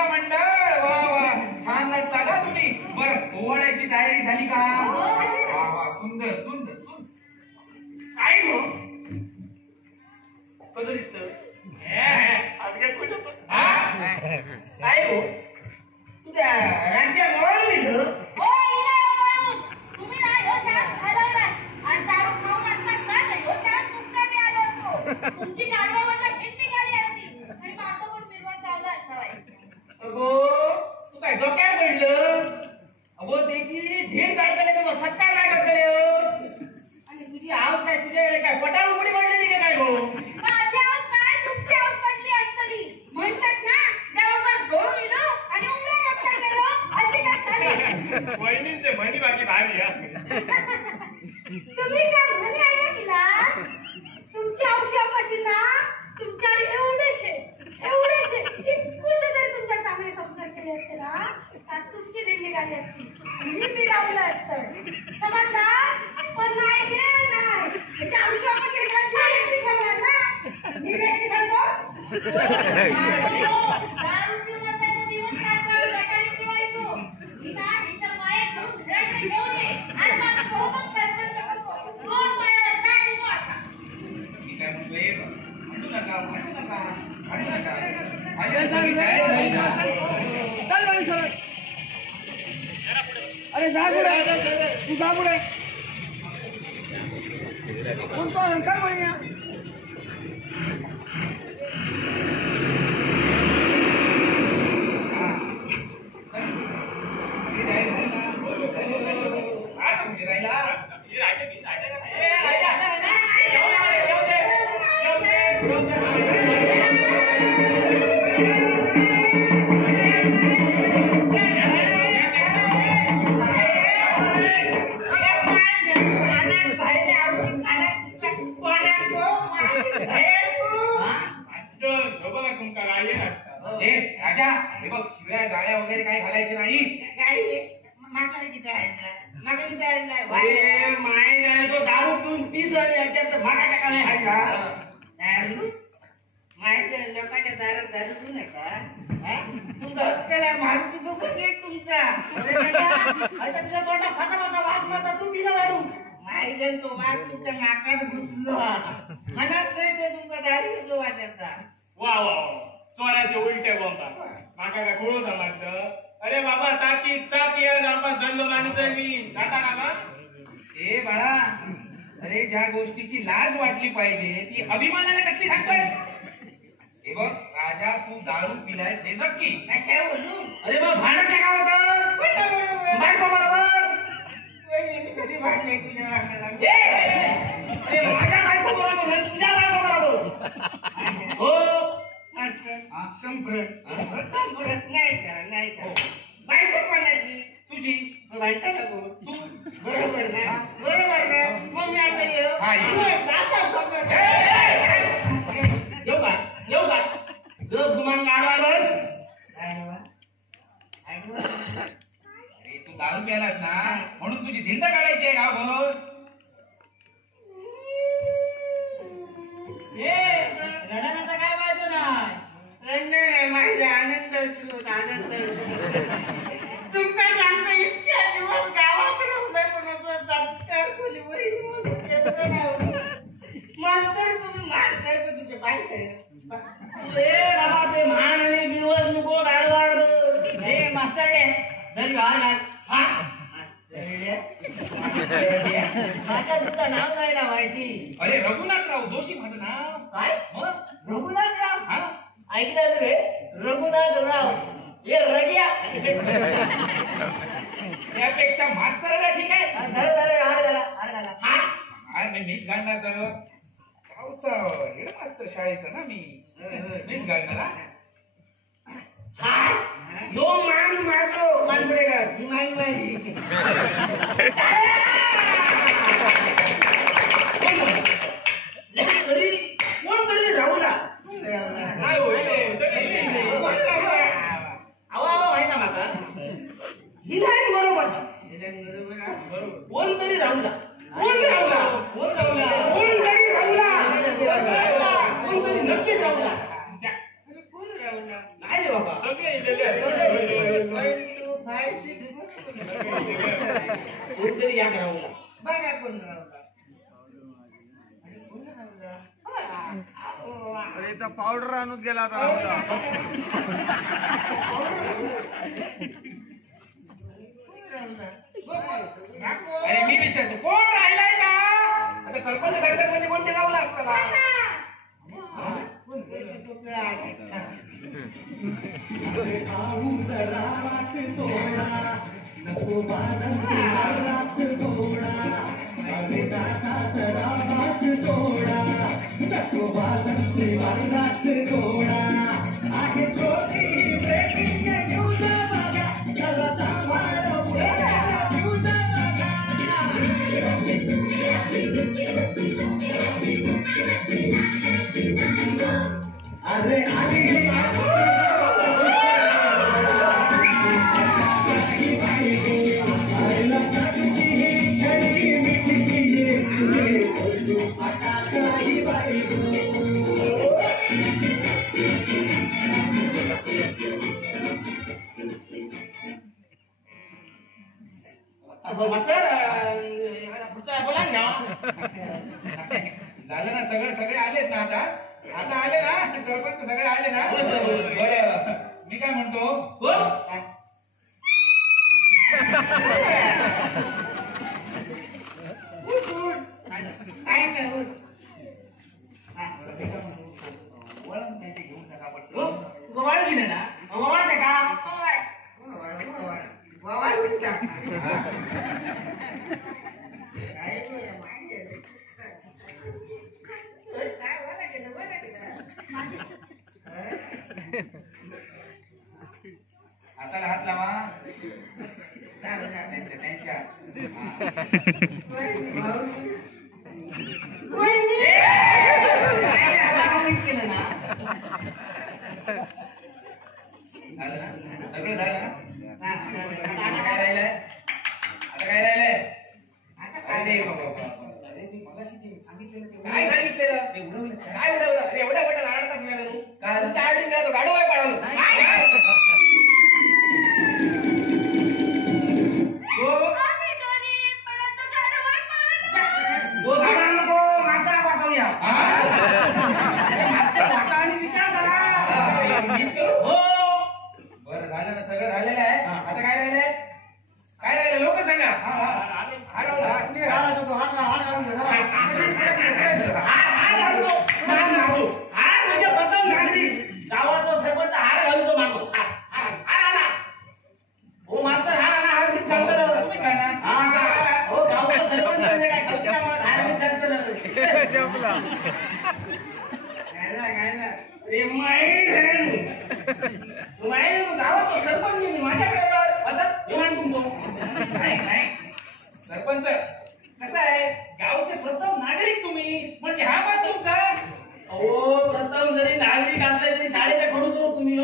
महिला मंडळ वा वा छान नटला ना तुम्ही. बरं ओवाळायची तयारी झाली का? वा वा सुंदर सुंदर सुंदर. काय हो कसं दिसत आज काय कुठं काय हो तू त्या राज्या मोळाला गेलं. तुमची गाडवावरला भेट निघाली असती आणि माझं पण निर्वाह चालला असता बाई. अगो तू काय डोक्यात पडलं? अगो त्याची ढीड काढताना का सत्कार काय करतले आणि तुझी आवाज काय तुझ्या वेळे काय पटाळ उघडी पडलेली का काय गो? माझी आवाज काय तुमची आवाज पडली असतली. म्हणतात ना देवावर झोडून येलो आणि उमरा नक्का केलो अशी काय झाली. वहिनींचे म्हणी बाकी भारी हा. तुम्ही काय म्हणे ऐका किला तुमची औषध कशी ना तुमच्याकडे एवढेशे इतकुशे तरी तुमच्या चांगले संसार केले असते ना तर तुमची दिंडी निघाली असती मी रावलं असतं समजला. पण नाही गे नाही त्याची औषध कशी ठेवणार ना मी नाही घालतो. दारू पिऊन असायचा दिवस काय सकाळी पिवायचो मी ना हिच्या पायात धरून रस्ते घेऊन ये आणि माझं बहुमत सरपंच करतो दोन पायावर काय उभा असा. काय म्हणतोय म्हणू नका अरे जा पुढे तू जा पुढे कोणता काय म्हणे शिव्या गाड्या वगैरे काही घालायचे नाही. माय तो दारू पिऊन पीस आणि याच्यात भागाच्या का नाही आहे का? लोकांच्या दारात दारू पिऊ नका. तुमचा हक्कला मारुती बघत एक तुमचा तुझ्या तोंडात फसा फसा वास मारता तू पिला दारू माहिती तो वास तुमच्या नाकात घुसलो मनात तो तुमचा दारू जो वाजायचा. वा वा चोराचे उलटे बोंबा माका काय खोळू समजलं. अरे बाबा चाकी नापास झालो माणूस मी जाता का? ए बाळा अरे ज्या गोष्टीची लाज वाटली पाहिजे ती अभिमानाने कसली सांगतोय? हे बघ राजा तू दारू पिलाय हे नक्की कशा बोलू. अरे मग भांडत काय होतं बायको बरोबर कधी भांडले तुझ्या भांडणाला अरे माझ्या बायको बरोबर तुझ्या बायको बरोबर हो संप्रत नाही करा बायको कोणाची तुझी भांडता का तू बरोबर ना मग मी आता येऊ येऊ का गुमान गाडवालच. अरे तू दारू प्यालास ना म्हणून तुझी धिंड काढायची आहे गावभर. रडानाचा काय वाजू नाही माझा आनंद आनंद तुमचा सांगतो इतक्या दिवस गावात राहून पण सत्कार कोणी मास्तर तुम्ही माणसारखं तुझे बाईक बाबा ते महान आणि दिवस नको गाडवाड हे मास्तर डे घरी घाल माझ्या तुमचं नाव काय ना माहिती? अरे रघुनाथराव जोशी माझं नाव. काय रघुनाथराव? हा ऐकलं रे रघुनाथराव हे रगिया त्यापेक्षा मास्तराला ठीक आहे. मीच घालणार तर गावचा हेडमास्तर शाळेचा ना मीच घालणार. यो मान माझो मानपुढे का ही मान माझी कोण तरी राहुला काय होईल माहिती माका ही लाईन बरोबर कोण तरी राहुला कोण तरी नक्कीच राहुला नाही रे बाबा सगळे कोणतरी या करावं बघा कोण रावला अरे इथं पावडर आणून गेला आता अरे मी विचारतो कोण राहिलाय का आता सरपंच सरकार म्हणजे कोणते रावला असताना मास्तर पुढचा बोला ना झालं ना सगळे आलेत ना आता आले ना सरपंच सगळे आले ना बरं मी काय म्हणतो गोवाळ गेले ना गोवाळ ते का हाताला हात लावा त्यांच्या केलं ना झालं ना सगळं झालं ना आता काय राहिलंय काय सांगितलेलं काय उडवलं अरे एवढ्या मोठ्या लाडाचा मिळाला तू काय तुमच्या आडीन मिळालो गाडो वाय पळालो बरं झालं ना सगळं झालेलं आहे आता काय राहिलंय लोक सांगा गावाचा सरपंच हार घालूचो मागो हो मास्तर हार मी सांगतो हो गावचा सरपंच म्हणजे काय हार मी सांगतो गावाचा सरपंच माझ्याकडे नाही सरपंच कसं आहे गावचे प्रथम नागरिक तुम्ही म्हणजे हा बात तुमचा प्रथम जरी नागरिक असले तरी शाळेच्या खडूचोर तुम्ही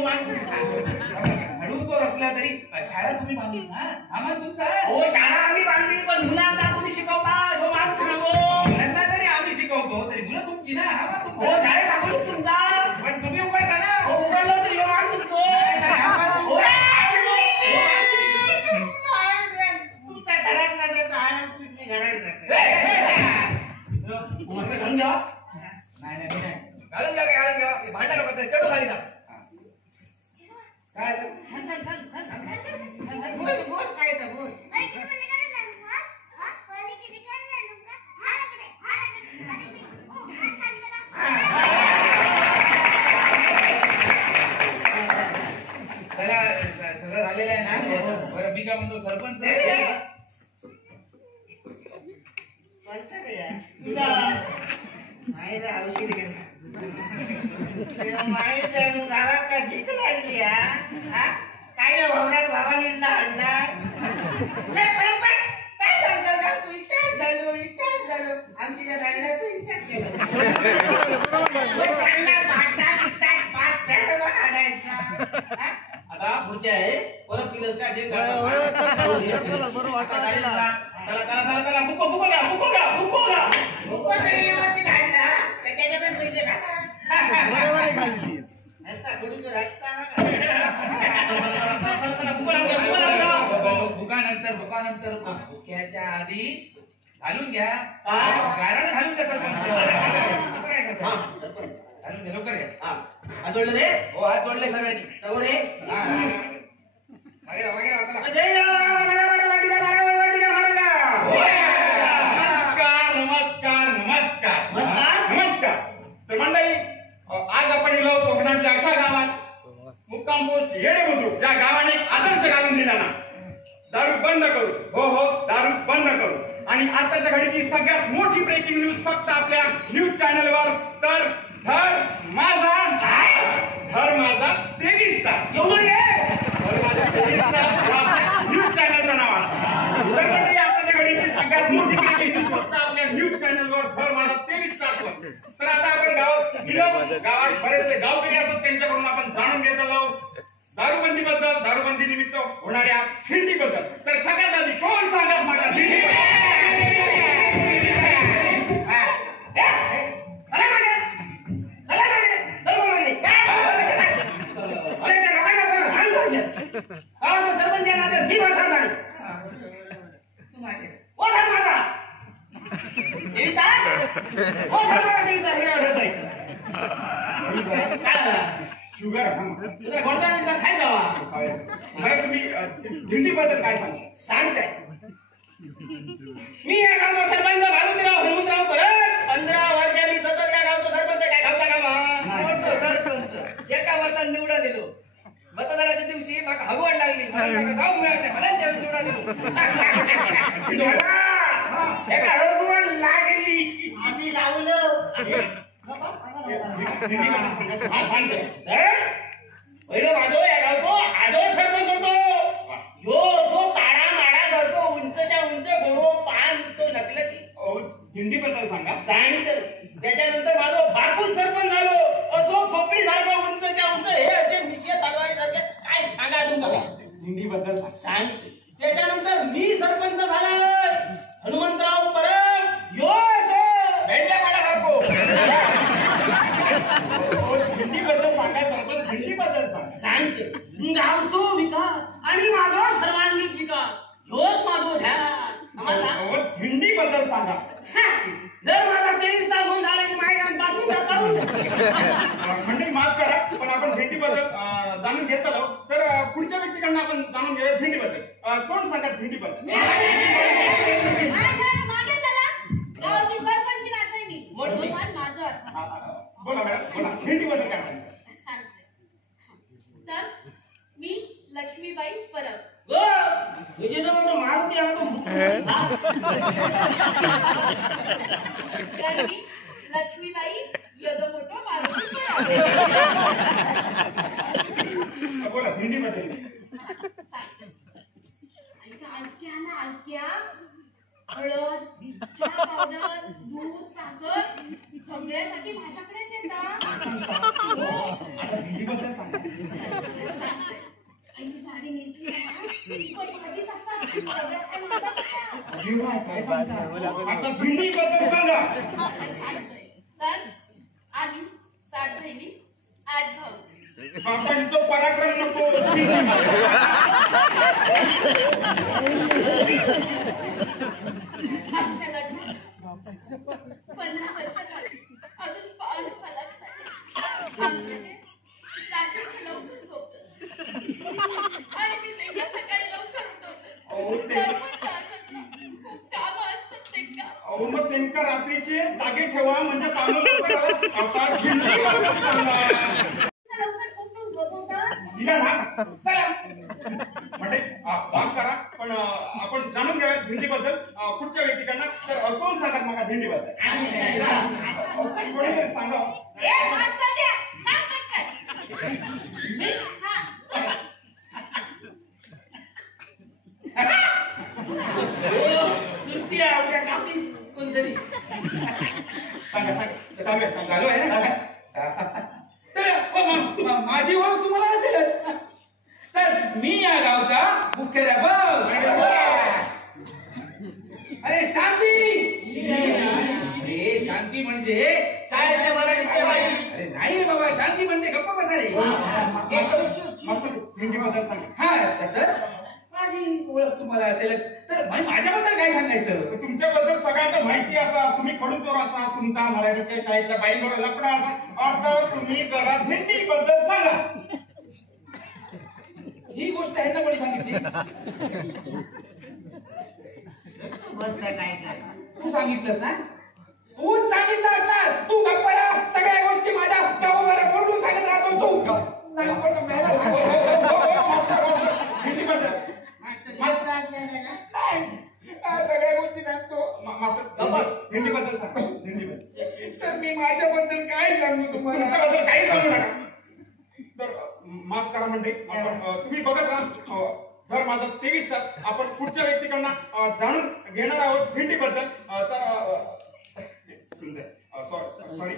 खडूचोर असला तरी शाळा तुम्ही बांधली ना हा मान तुमचा हो शाळा आम्ही बांधली पण मुलांना तुम्ही शिकवता हो मान मुलांना जरी आम्ही शिकवतो तरी मुलं तुमची ना हा मान हो तुमचा शाळेत दाखवली तुमचा पण तुम्ही उघडता ना हो उघडलं तर हो मान तुमचं तुमचा ठराव नसेल तर आळम पिठली घरात मस्त घालून घ्या नाही मी नाही घालून घ्या भांडा नको चढू खाली जा काय बोल काय तर बोल त्याला सगळं झालेलं आहे ना बरं मी काय म्हणतो सरपंच माहिती औषध माहीत जाणून गावात का भीक लागली काय भावनात भावाने आणणार काय सांगतात का तू इतकाच झालो आमची या रांगण्याचं इतकाच केलं आता पुढचे आहे परत पिलस काय चला बुको घ्या त्याच्यातच पैसे घाला रस्ता गुढीचा रस्ता भुकानंतर भुक्याच्या आधी घालून घ्या हा. गारण घालून घ्या सरपंच असं काय करता सरपंच घालून घ्या लवकर घ्या हात जोडलं रे हो हात जोडले सगळ्यांनी तगो रे हा, हा. मागे राहा, मागे राहा, चला. जय नमस्कार नमस्कार नमस्कार नमस्कार. नमस्कार तर मंडळी आज आपण गेलो कोकणातल्या अशा गावात मुक्काम पोस्ट येडे बुद्रुक ज्या गावाने एक आदर्श घालून दिला ना दारू बंद करू हो हो दारू बंद करू आणि आताच्या घडीची सगळ्यात मोठी ब्रेकिंग न्यूज फक्त आपल्या न्यूज चॅनलवर तर धर माझा 23 तास एवढं रे धर माझा 23 तास न्यूज चॅनलचं नाव असं तर मंडळी आताच्या घडीची सगळ्यात मोठी ब्रेकिंग न्यूज फक्त आपल्या न्यूज चॅनलवर धर माझा 23 तासवर तर आता आपण गावात बरेचसे गावकरी असतात त्यांच्याकडून आपण जाणून घेत आलो दारूबंदी निमित्त होणाऱ्या दिंडीबद्दल तर सगळ्यात आधी कोण सांगत मला दिंडी सरपंच मी तू मागे ओ धर माझा शुगर तुझ्या घरचा मिळता खाय जावा मला तुम्ही दिंडीबद्दल काय सांगता सांगताय मी या गावचा सरपंच भानुतीराव हनुमंतराव परत 15 वर्ष मी सतत या गावचा सरपंच काय गावचा कामा मोठं सरपंच एका मतान निवडा दिलो मतदानाच्या दिवशी मला हगवड लागली मला गाव मिळत नाही मला त्यावेळी निवडा दिलो एका हळूहळू लागली आम्ही लावलं हा सांगते पहिले माझो या गावचो आजो सरपंच होतो यो जो तारा माडासारखो उंचच्या उंच गोरो पान तो नकलं की दिंडीबद्दल सांगा सांगते त्याच्यानंतर माझो बापू सरपंच झालो असो खोपडी सारखा उंचच्या उंच हे असे मिशिया तलवारी सारखे काय सांगा तुम्हाला दिंडीबद्दल सांगते त्याच्यानंतर मी सरपंच झाला हनुमंतराव परब यो असो भेटल्या माडासारखो दिंडीबद्दल सांगा सरपंच दिंडीबद्दल सांगा सांगते गावचो विकास आणि माझा सर्वांगीण विकास ह्योच माझो ध्यान आम्हाला दिंडीबद्दल सांगा जर माझा 23 तास होऊन झाला की माझ्या बातमी करून म्हणजे माफ करा पण आपण दिंडीबद्दल जाणून घेत आलो तर पुढच्या व्यक्तीकडनं आपण जाणून घेऊया दिंडीबद्दल कोण सांगा दिंडीबद्दल मागे चला गावची सरपंच नाचाय मी मोठी. माझं बोला मॅडम बोला दिंडीबद्दल काय सांगता सांगते तर मी लक्ष्मीबाई परब तुझे जो मोठं मारुती आला तो तर मी लक्ष्मीबाई यदो मोठो मारुती परब बोला दिंडीबद्दल आजक्या हळद चहा पावडर दूध साखर सगळ्यासाठी माझ्याकडेच येतात आता दिंडीबद्दल सांगा आणि साडी नेसली ना पण भाजीच असतात सगळ्या काय म्हणतात काय सांगता आता दिंडीबद्दल सांगा तर आम्ही 7 बहिणी 8 भाऊ बापाजीचा पराक्रम नको आमच्या लग्नात 15 वर्ष झाली अजून पाऊल फलक नाही आमच्याकडे रात्रीची लवकर झोपत आणि मी तेव्हा सकाळी लवकर उठवते खूप कामं असतात ते का मग नेमका रात्रीचे जागे ठेवा म्हणजे पानं लवकर आला. आता दिंडीबद्दल सांगा लवकर उठून झोपवतात दिला ना चला म्हणजे माफ करा पण आपण जाणून घेऊया दिंडीबद्दल पुढच्या व्यक्तीकडनं तर कोण सांगत मला दिंडीबद्दल कोणीतरी सांगा ए मास्तर द्या सांग पटकन मी हा सुरती आहे उद्या कापी कोणतरी सांगा सांगा सांगा चालू आहे ना सांगा. तर माझी ओळख तुम्हाला असेलच तर मी या गावचा मुख्याध्यापक अरे शांती अरे शांती म्हणजे शाळेतल्या मराठीच्या बाई अरे नाही रे बाबा शांती म्हणजे गप्पा बसा रे मस्त दिंडीबद्दल सांगा हा तर माझी ओळख तुम्हाला तुम्हाला असेलच, तर माझ्याबद्दल काय सांगायचं? तर तुमच्याबद्दल सगळ्यांना माहिती असा, तुम्ही खडूचोर असा, तुमचा मराठीच्या शाळेतल्या बाईंबरोबर लफडा असा, आता तुम्ही जरा धिंडी बद्दल सांगा. ही गोष्ट आहे ना कोणी सांगितली? तू बघता काय काय तू सांगितलंस ना? तूच सांगितलं असणार. तू गप्पाला सगळ्या गोष्टी माझ्या गावाला बोलून सांगत राहतो तू. नाही पण धिंडी बद्दल मस्त असलेलं ना? नाही, सगळ्या गोष्टी सांगतो. धिंडी बद्दल सांगा. धिंडी बद्दल. तर मी माझ्याबद्दल काय सांगू तुम्हाला? तुमच्याबद्दल काही सांगू नका. तर माफ करा म्हणजे तुम्ही बघत राहा दर माझा 23 तास आपण पुढच्या व्यक्तीकडनं जाणून घेणार आहोत भिंडी बद्दल. तर सुंदर सॉरी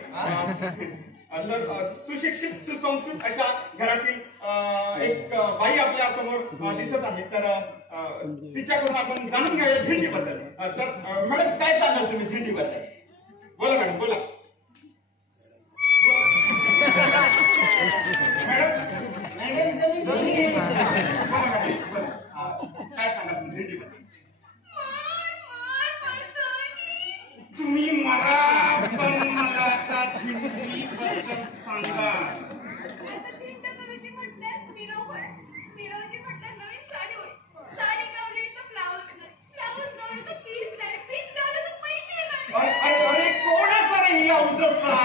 सुशिक्षित सुसंस्कृत अशा घरातील एक बाई आपल्या समोर दिसत आहे. तर तिच्याकडून आपण जाणून घेऊया भिंडी बद्दल. तर मॅडम काय सांगाल तुम्ही भिंडी बद्दल? बोला मॅडम बोला. मॅडम जमीन काय सांगा भिंडी बद्दल? तुम्ही मला पण मला आता भिंडी बद्दल सांगा. अरे कोणाचा रे ही अवदसा?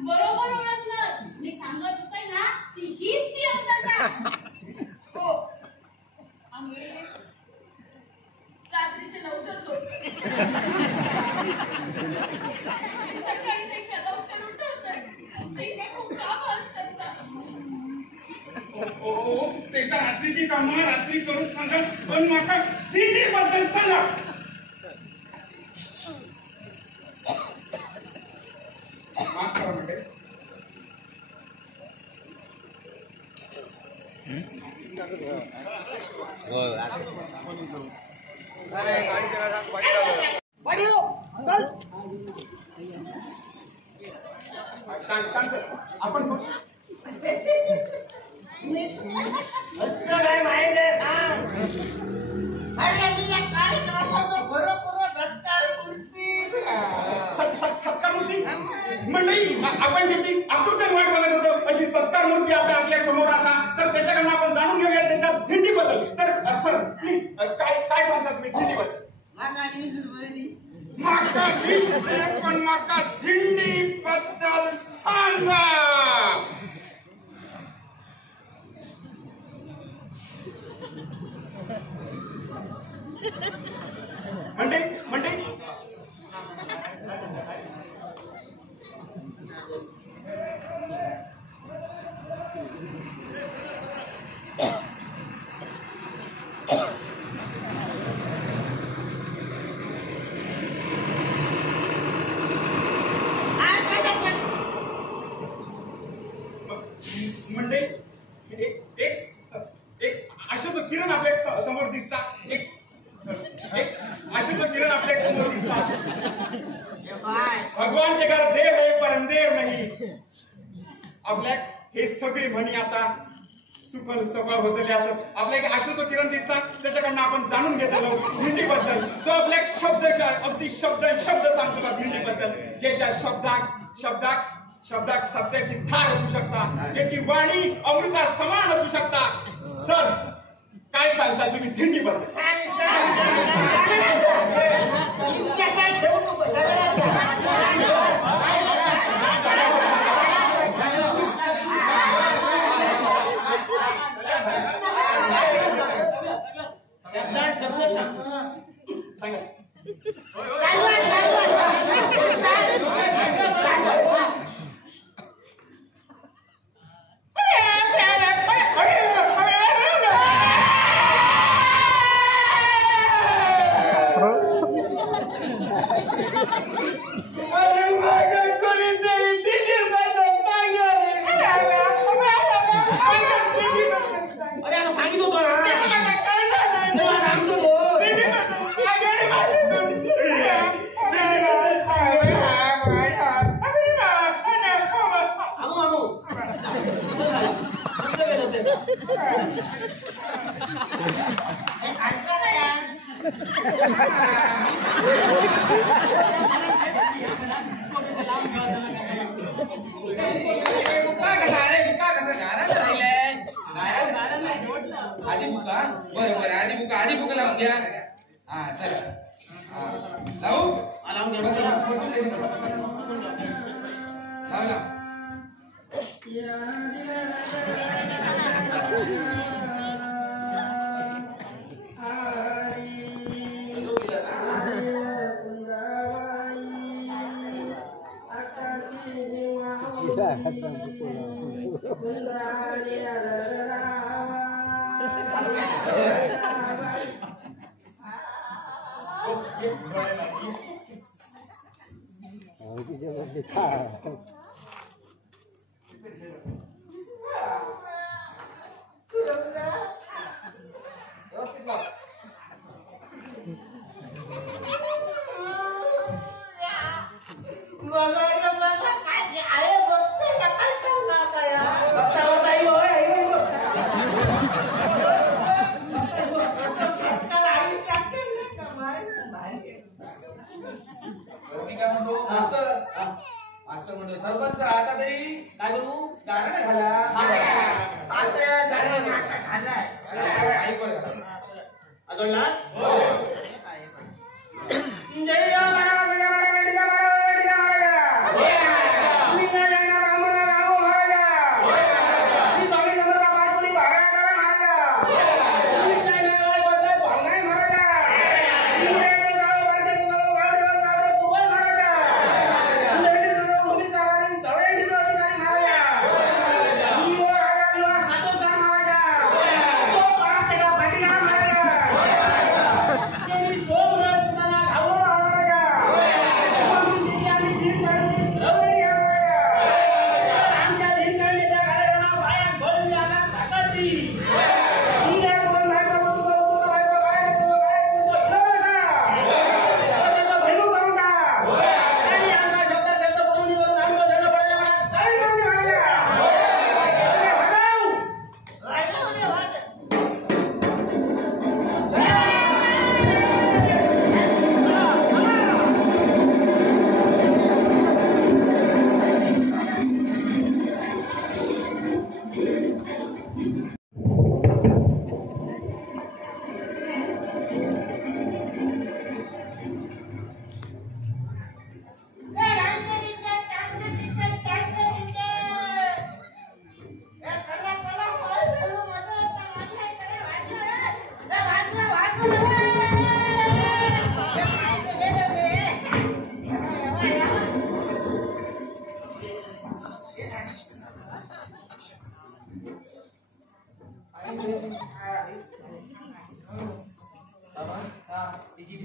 बरोबर ओळखलं. मी सांगत होते ना, हीच ती अवदसा. हो, आम्ही रात्रीचे लवकर झोपतो. सकाळी ते लवकर उठवतात. ते काय खूप काम असतात ना. ओ ते तर रात्रीची कामं रात्री करून सांगा, पण माका भिंडी बद्दल सांगा. माफ करा म्हणजे शांत आपण काय माहिती आहे सांग. अरे मी या कार्यक्रमाचा बरोबर सत्कार सत्कार मूर्ती मंडळी आपण ज्याची आतुरतेने वाट बघत होतो अशी सत्कार मूर्ती आता आपल्या समोर असा, तर त्याच्याकडनं आपण जाणून घेऊया त्याच्या भिंडी बद्दल. तर सर प्लीज काय सांगता तुम्ही भिंडी बद्दल? मागा न्यूज बरी माका वीस दे, पण माका भिंडी बद्दल सांगा. म्हणजे म्हणजे एक अशा तो किरण आपल्या समोर दिसतात. एक अशा तो किरण आपल्या समोर दिसतात. भगवान के घर देर है पर अंधेर नहीं. आपल्या हे सगळी म्हणी आता सुफल सफल होतले असं आपल्या अशा तो किरण दिसतात. त्याच्याकडनं आपण जाणून घेतलो भिंडी बद्दल. तो आपल्या अगदी शब्द सांगतो का भिंडी बद्दल, ज्याच्या शब्दात सत्याची धार असू शकता, ज्याची वाणी अमृता समान असू शकता. सर काय सांगता तुम्ही भिंडी बद्दल? ठेवू नको शब्द सांगा. अरे सांगित होतो ना. हे खालचं काय यार? बुका कसा अरे बुका कसा गारा राहिलाय आधी बुका बरं आधी बुका लावून घ्या हा चला लावू लावून घ्या लाव सरपंच आता तरी काय करू गाणं घाला अजून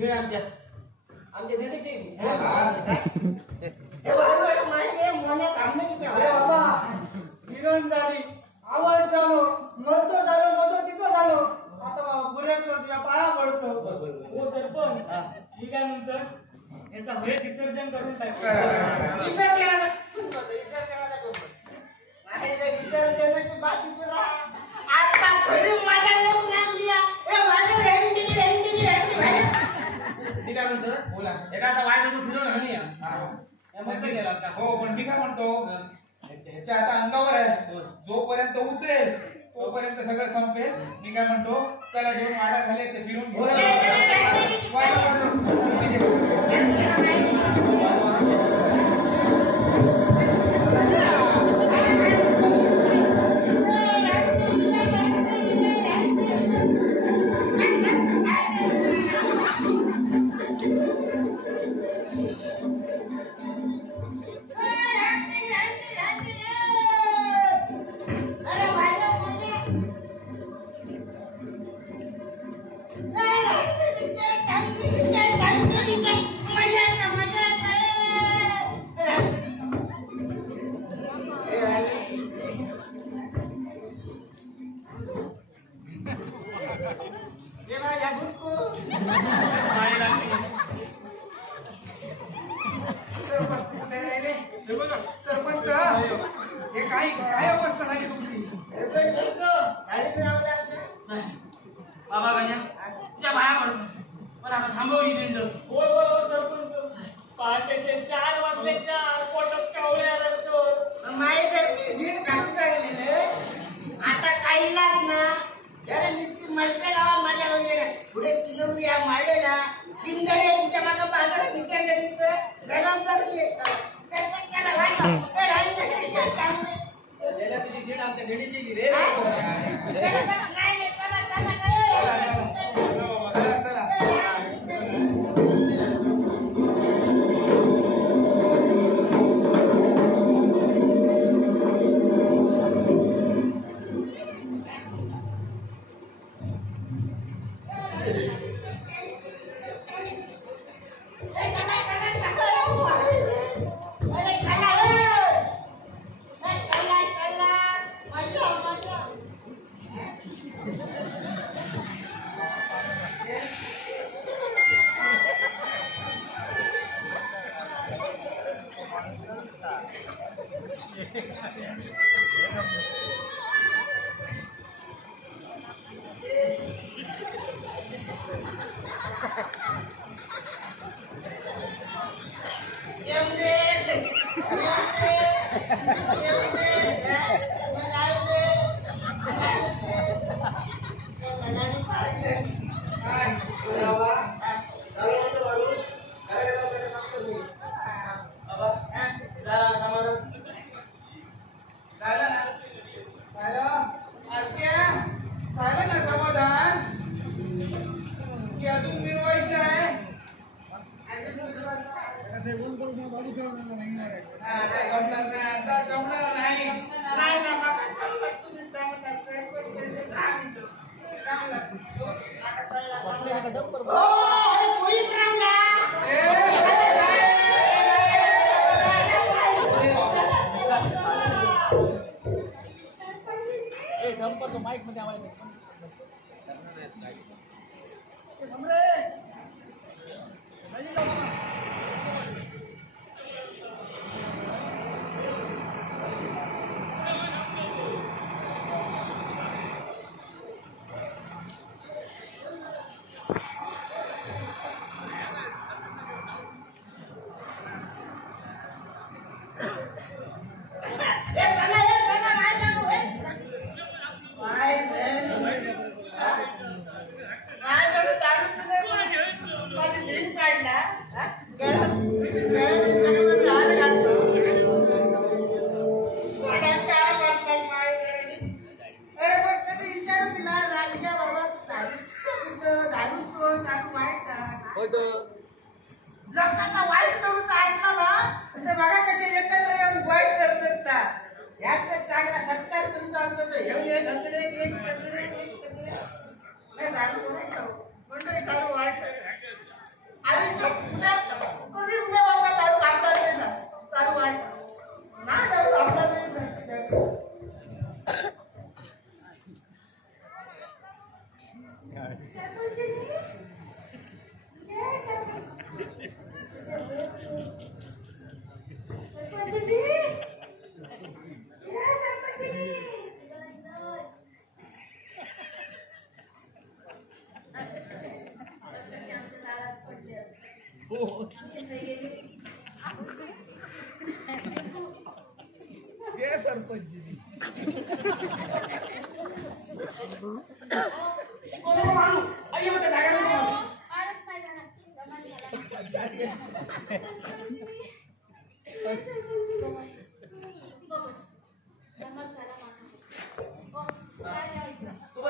जय आमच्या दिदीशी हिरोईन झाली आवड झालो मरतो तिथं झालो आता गुऱ्यात तुझ्या पाया पडतो हो सरपंच मी काय म्हणतो याचा होय विसर्जन करून टाकू विसर्जनाची बाकी सुरा आता घरी माझ्या येऊ लागली मी काय म्हणतो बोला एखादा वायदा फिरवून हवी मस्त गेला असता हो पण मी काय म्हणतो ह्याच्या आता अंगावर आहे जोपर्यंत उतरेल तोपर्यंत सगळं संपेल मी काय म्हणतो चला जेवण वाडा झाले ते फिरून घेऊ सरपंच हे काय अवस्था झाली तुमची बाबा गण्या तुझ्या बाया म्हणत पण आता थांबवली दिलं. हो सरपंच पहाटेचे 4 वाजले 4 पोटात कावळे रडतो. माझ्यासाठी धीर काढून सांगितलेलं आता काही इलाज ना जरा नुसती मस्ते लावा माझ्या वगैरे पुढे चिलवली या मायलेला शिंदडे तुमच्या मागं बाजारात विचारले तिथं जबाबदार मी आहे. त्याला राहिलं. ए, राहिलं. त्याला तुझी धीड आमच्या धीडीशी गेली रे. चला, चला. नाही, नाही, चला, चला, चला. चला. लोकांचा वाईट करूच ऐकला ना ते बघा कसे एकत्र येऊन वाईट करतात. यात चांगला सत्कार करून जातो हे ढंगडे एक ढंगडे नाही दारू नाही खाऊ म्हणजे दारू वाईट आणि कधी उद्या वाजता दारू काढता येते ना दारू वाईट ना दारू आपला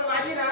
माझी ना